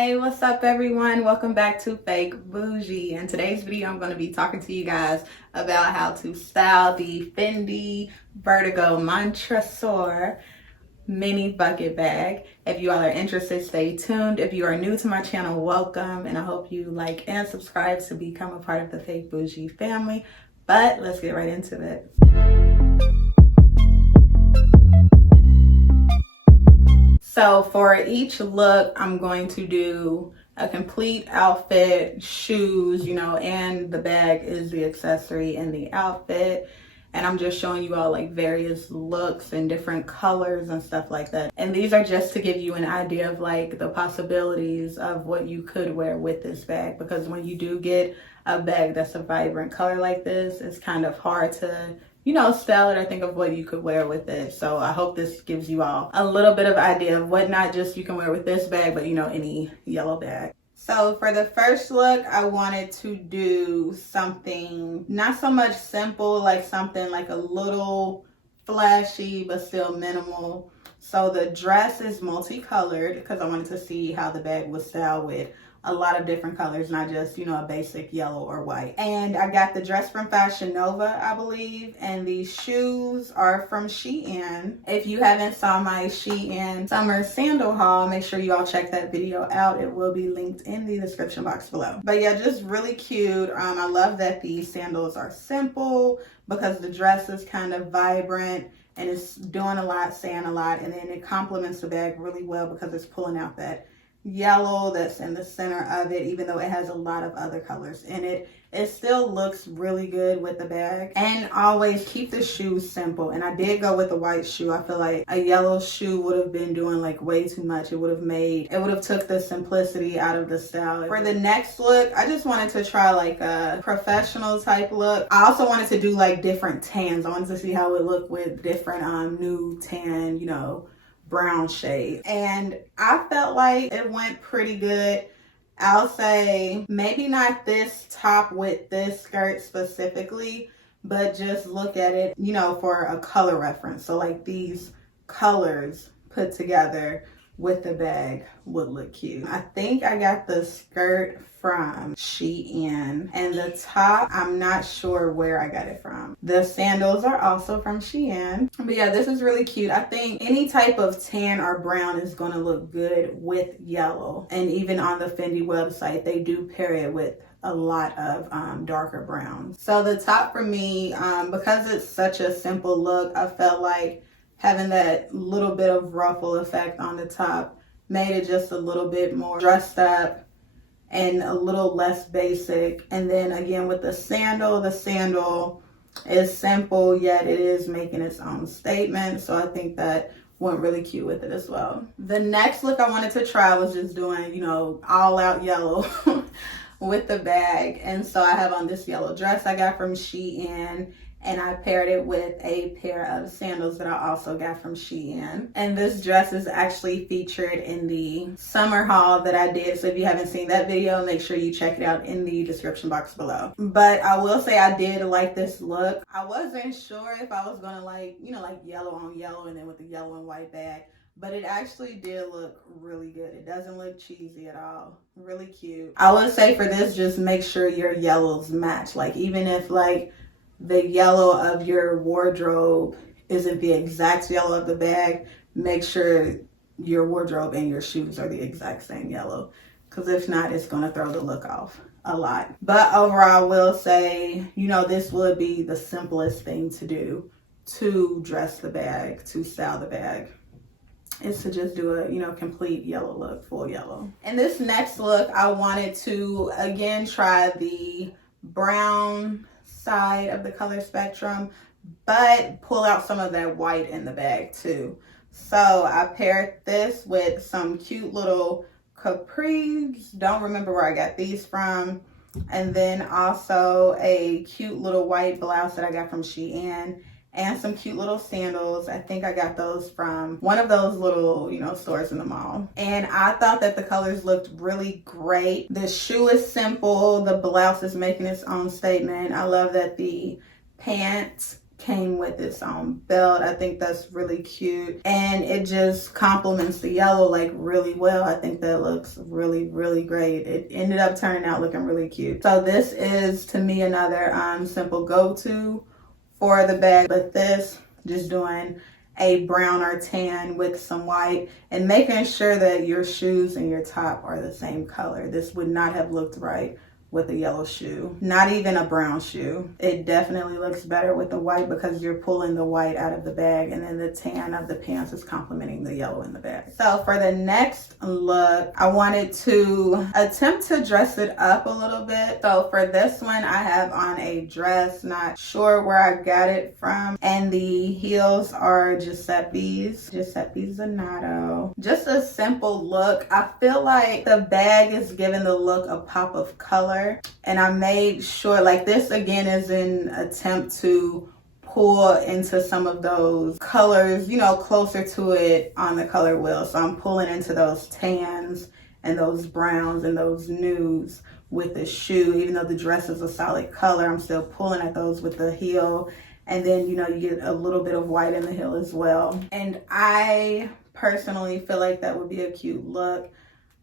Hey, what's up everyone? Welcome back to Fake Boujie. In today's video, I'm going to be talking to you guys about how to style the Fendi Vertigo Montressor mini bucket bag. If you all are interested, stay tuned. If you are new to my channel, welcome, and I hope you like and subscribe to become a part of the Fake Boujie family. But let's get right into it. So for each look, I'm going to do a complete outfit, shoes, and the bag is the accessory in the outfit. And I'm just showing you all like various looks and different colors and stuff like that. And these are just to give you an idea of like the possibilities of what you could wear with this bag. Because when you do get a bag that's a vibrant color like this, it's kind of hard to style it or think of what you could wear with it. So I hope this gives you all a little bit of idea of what not just you can wear with this bag, but any yellow bag. So for the first look, I wanted to do something not so much simple, like something like a little flashy, but still minimal. So the dress is multicolored because I wanted to see how the bag would style with a lot of different colors, not just, a basic yellow or white. And I got the dress from Fashion Nova, I believe, and these shoes are from SHEIN. If you haven't saw my SHEIN summer sandal haul, make sure you all check that video out. It will be linked in the description box below. But yeah, just really cute. I love that these sandals are simple because the dress is kind of vibrant and it's doing a lot, saying a lot, and then it complements the bag really well because it's pulling out that yellow that's in the center of it. Even though it has a lot of other colors in it, it still looks really good with the bag. And always keep the shoes simple. And I did go with a white shoe. I feel like a yellow shoe would have been doing like way too much. It would have took the simplicity out of the style. For the next look, I just wanted to try like a professional type look. I also wanted to do like different tans. I wanted to see how it looked with different nude tan, brown shade, and I felt like it went pretty good. I'll say maybe not this top with this skirt specifically, but just look at it, for a color reference. So like these colors put together with the bag would look cute. I think I got the skirt from SHEIN, and the top, I'm not sure where I got it from. The sandals are also from SHEIN. But yeah, this is really cute. I think any type of tan or brown is going to look good with yellow. And even on the Fendi website, they do pair it with a lot of darker browns. So the top for me, because it's such a simple look, I felt like having that little bit of ruffle effect on the top made it just a little bit more dressed up and a little less basic. And then again with the sandal is simple, yet it is making its own statement. So I think that went really cute with it as well. The next look I wanted to try was just doing, all out yellow with the bag. And so I have on this yellow dress I got from SHEIN, and I paired it with a pair of sandals that I also got from SHEIN. And this dress is actually featured in the summer haul that I did. So if you haven't seen that video, make sure you check it out in the description box below. But I will say I did like this look. I wasn't sure if I was gonna like yellow on yellow and then with the yellow and white bag, but it actually did look really good. It doesn't look cheesy at all. Really cute. I would say for this, just make sure your yellows match. Like even if like the yellow of your wardrobe isn't the exact yellow of the bag, make sure your wardrobe and your shoes are the exact same yellow, because if not, it's going to throw the look off a lot. But overall, I will say, this would be the simplest thing to do to dress the bag, to style the bag, is to just do a complete yellow look, full yellow. In this next look, I wanted to again try the brown side of the color spectrum, but pull out some of that white in the bag too. So I paired this with some cute little capris. Don't remember where I got these from. And then also a cute little white blouse that I got from SHEIN, and some cute little sandals. I think I got those from one of those little, stores in the mall. And I thought that the colors looked really great. The shoe is simple. The blouse is making its own statement. I love that the pants came with its own belt. I think that's really cute, and it just complements the yellow like really well. I think that looks really, really great. It ended up turning out looking really cute. So this is, to me, another simple go-to for the bag, but this, just doing a brown or tan with some white and making sure that your shoes and your top are the same color. This would not have looked right with a yellow shoe, not even a brown shoe. It definitely looks better with the white because you're pulling the white out of the bag, and then the tan of the pants is complementing the yellow in the bag. So for the next look, I wanted to attempt to dress it up a little bit. So for this one, I have on a dress, not sure where I got it from, and the heels are Giuseppe's Zanotto. Just a simple look. I feel like the bag is giving the look a pop of color, and I made sure, like, this again is an attempt to pull into some of those colors, you know, closer to it on the color wheel. So I'm pulling into those tans and those browns and those nudes with the shoe. Even though the dress is a solid color, I'm still pulling at those with the heel. And then, you know, you get a little bit of white in the heel as well. And I personally feel like that would be a cute look.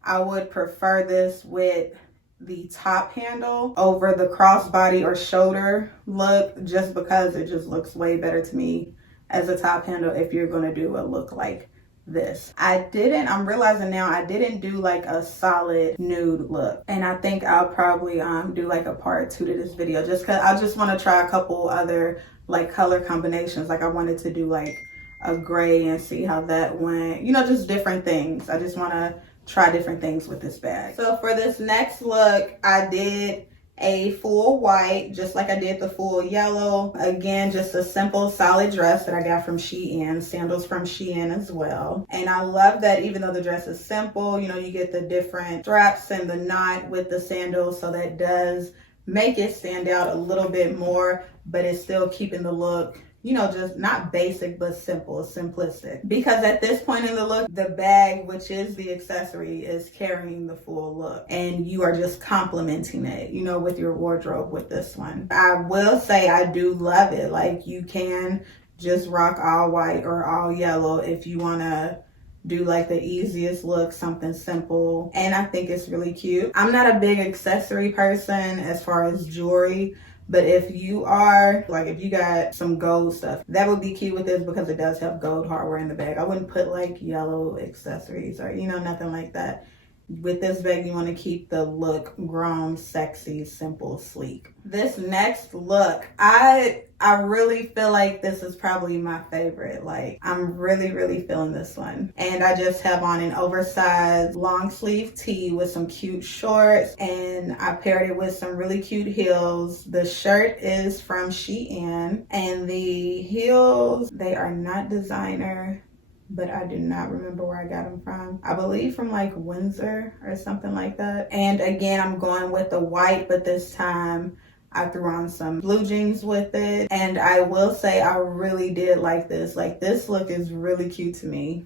I would prefer this with the top handle over the crossbody or shoulder look, just because it just looks way better to me as a top handle if you're going to do a look like this. I'm realizing now I didn't do like a solid nude look, and I think I'll probably do like a part 2 to this video, just because I just want to try a couple other like color combinations. Like I wanted to do like a gray and see how that went, you know, just different things. I just want to try different things with this bag. So for this next look, I did a full white, just like I did the full yellow. Again, just a simple solid dress that I got from SHEIN, sandals from SHEIN as well. And I love that even though the dress is simple, you know, you get the different straps and the knot with the sandals, so that does make it stand out a little bit more, but it's still keeping the look, you know, just not basic, but simple, simplistic. Because at this point in the look, the bag, which is the accessory, is carrying the full look, and you are just complementing it, you know, with your wardrobe with this one. I will say I do love it. Like, you can just rock all white or all yellow if you want to do like the easiest look, something simple. And I think it's really cute. I'm not a big accessory person as far as jewelry, but if you are, like, if you got some gold stuff, that would be cute with this because it does have gold hardware in the bag. I wouldn't put like yellow accessories or, you know, nothing like that. With this bag, you want to keep the look grown, sexy, simple, sleek. This next look, I really feel like this is probably my favorite. Like, I'm really, really feeling this one. And I just have on an oversized long sleeve tee with some cute shorts, and I paired it with some really cute heels. The shirt is from SHEIN, and the heels, they are not designer, but I do not remember where I got them from. I believe from like Windsor or something like that. And again, I'm going with the white, but this time I threw on some blue jeans with it. And I will say I really did like this. Like, this look is really cute to me,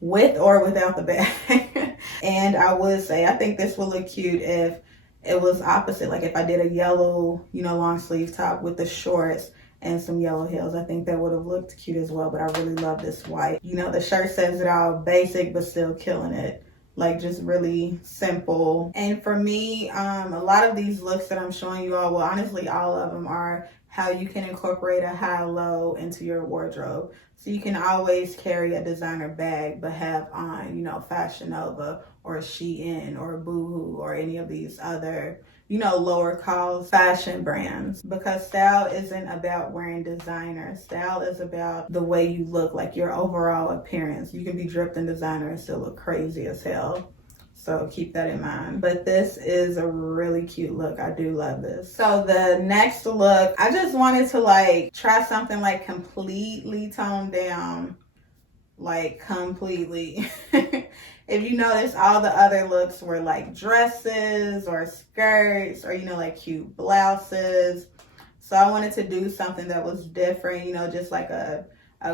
with or without the bag. And I would say I think this would look cute if it was opposite. Like if I did a yellow, you know, long sleeve top with the shorts and some yellow heels. I think that would have looked cute as well, but I really love this white. You know, the shirt says it all, basic, but still killing it. Like, just really simple. And for me, a lot of these looks that I'm showing you all, well, honestly, all of them are how you can incorporate a high-low into your wardrobe. So you can always carry a designer bag, but have on, you know, Fashion Nova or SHEIN or Boohoo or any of these other, you know, lower cost fashion brands. Because style isn't about wearing designer. Style is about the way you look, like your overall appearance. You can be dripped in designer and still look crazy as hell. So keep that in mind. But this is a really cute look. I do love this. So the next look, I just wanted to like try something like completely toned down, like completely. If you notice, all the other looks were like dresses or skirts or, you know, like cute blouses. So I wanted to do something that was different, you know, just like a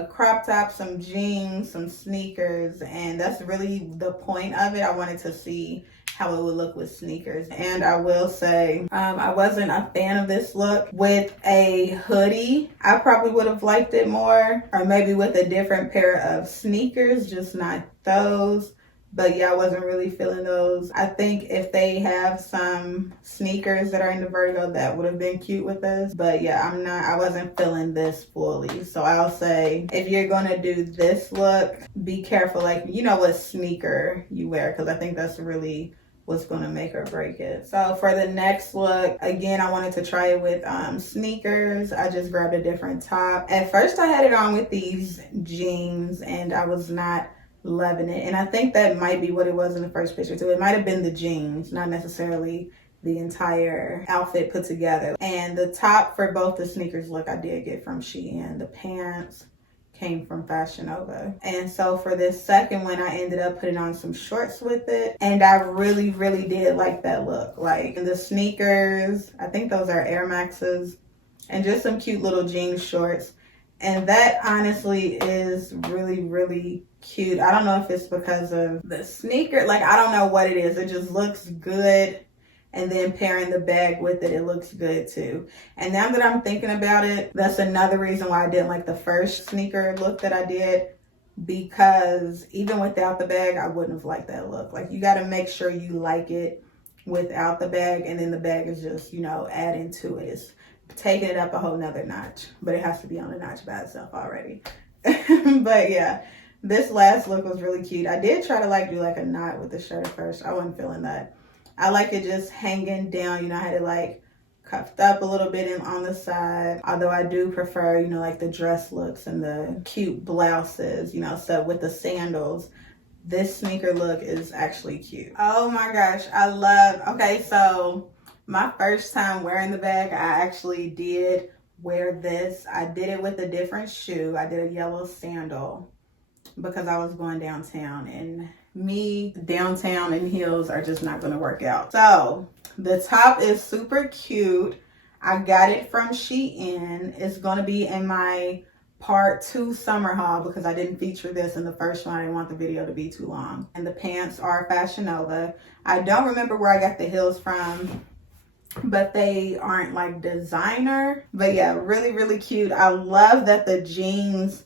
crop top, some jeans, some sneakers. And that's really the point of it. I wanted to see how it would look with sneakers. And I will say, I wasn't a fan of this look with a hoodie. I probably would have liked it more, or maybe with a different pair of sneakers, just not those. But yeah, I wasn't really feeling those. I think if they have some sneakers that are in the Vertigo, that would have been cute with this. But yeah, I wasn't feeling this fully. So I'll say, if you're gonna do this look, be careful, like, you know, what sneaker you wear, because I think that's really what's gonna make or break it. So for the next look, again, I wanted to try it with sneakers. I just grabbed a different top. At first I had it on with these jeans and I was not loving it, and I think that might be what it was in the first picture too. It might have been the jeans, not necessarily the entire outfit put together. And the top for both the sneakers look I did get from SHEIN. The pants came from Fashion Nova. And so for this second one, I ended up putting on some shorts with it, and I really did like that look. Like, the sneakers, I think those are Air Maxes, and just some cute little jean shorts. And that honestly is really cute. I don't know if it's because of the sneaker, like, I don't know what it is. It just looks good. And then pairing the bag with it, it looks good too. And now that I'm thinking about it, that's another reason why I didn't like the first sneaker look that I did, because even without the bag, I wouldn't have liked that look. Like, you got to make sure you like it without the bag, and then the bag is just, you know, adding to it. It's taking it up a whole nother notch, but it has to be on a notch by itself already. But yeah, this last look was really cute. I did try to like do like a knot with the shirt at first. I wasn't feeling that. I like it just hanging down, you know, I had it like cuffed up a little bit on the side. Although I do prefer, you know, like the dress looks and the cute blouses, you know, so with the sandals, this sneaker look is actually cute. Oh my gosh, I love, okay, so my first time wearing the bag, I actually did wear this. I did it with a different shoe. I did a yellow sandal because I was going downtown, and me, downtown, and heels are just not going to work out. So the top is super cute. I got it from SHEIN. It's going to be in my part 2 summer haul because I didn't feature this in the first one. I didn't want the video to be too long. And the pants are Fashion Nova. I don't remember where I got the heels from, but they aren't like designer. But yeah, really cute. I love that the jeans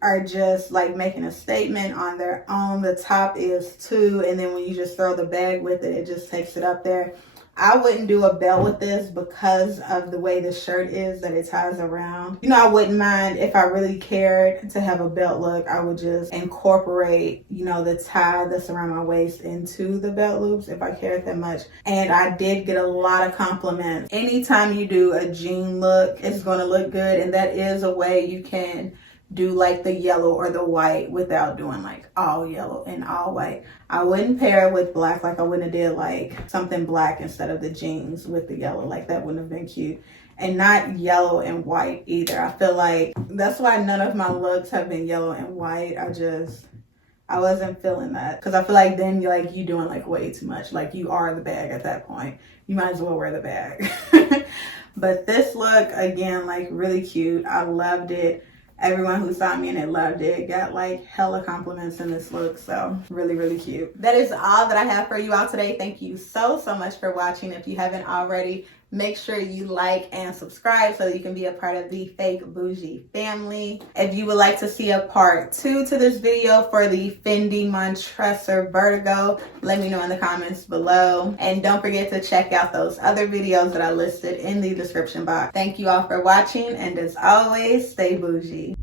are just like making a statement on their own. The top is too, and then when you just throw the bag with it, it just takes it up there. I wouldn't do a belt with this because of the way the shirt is, that it ties around. You know, I wouldn't mind if I really cared to have a belt look. I would just incorporate, you know, the tie that's around my waist into the belt loops if I cared that much. And I did get a lot of compliments. Anytime you do a jean look, it's going to look good, and that is a way you can do like the yellow or the white without doing like all yellow and all white. I wouldn't pair it with black. Like, I wouldn't have did like something black instead of the jeans with the yellow. Like, that wouldn't have been cute. And not yellow and white either. I feel like that's why none of my looks have been yellow and white. I wasn't feeling that, because I feel like then you doing like way too much. Like, you are the bag at that point. You might as well wear the bag. But this look, again, like, really cute. I loved it. Everyone who saw me and it loved it. Got like hella compliments in this look, so really cute. That is all that I have for you all today. Thank you so much for watching. If you haven't already, make sure you like and subscribe so that you can be a part of the Fake Boujie family. If you would like to see a part 2 to this video for the Fendi Vertigo, let me know in the comments below. And don't forget to check out those other videos that I listed in the description box. Thank you all for watching, and as always, stay bougie.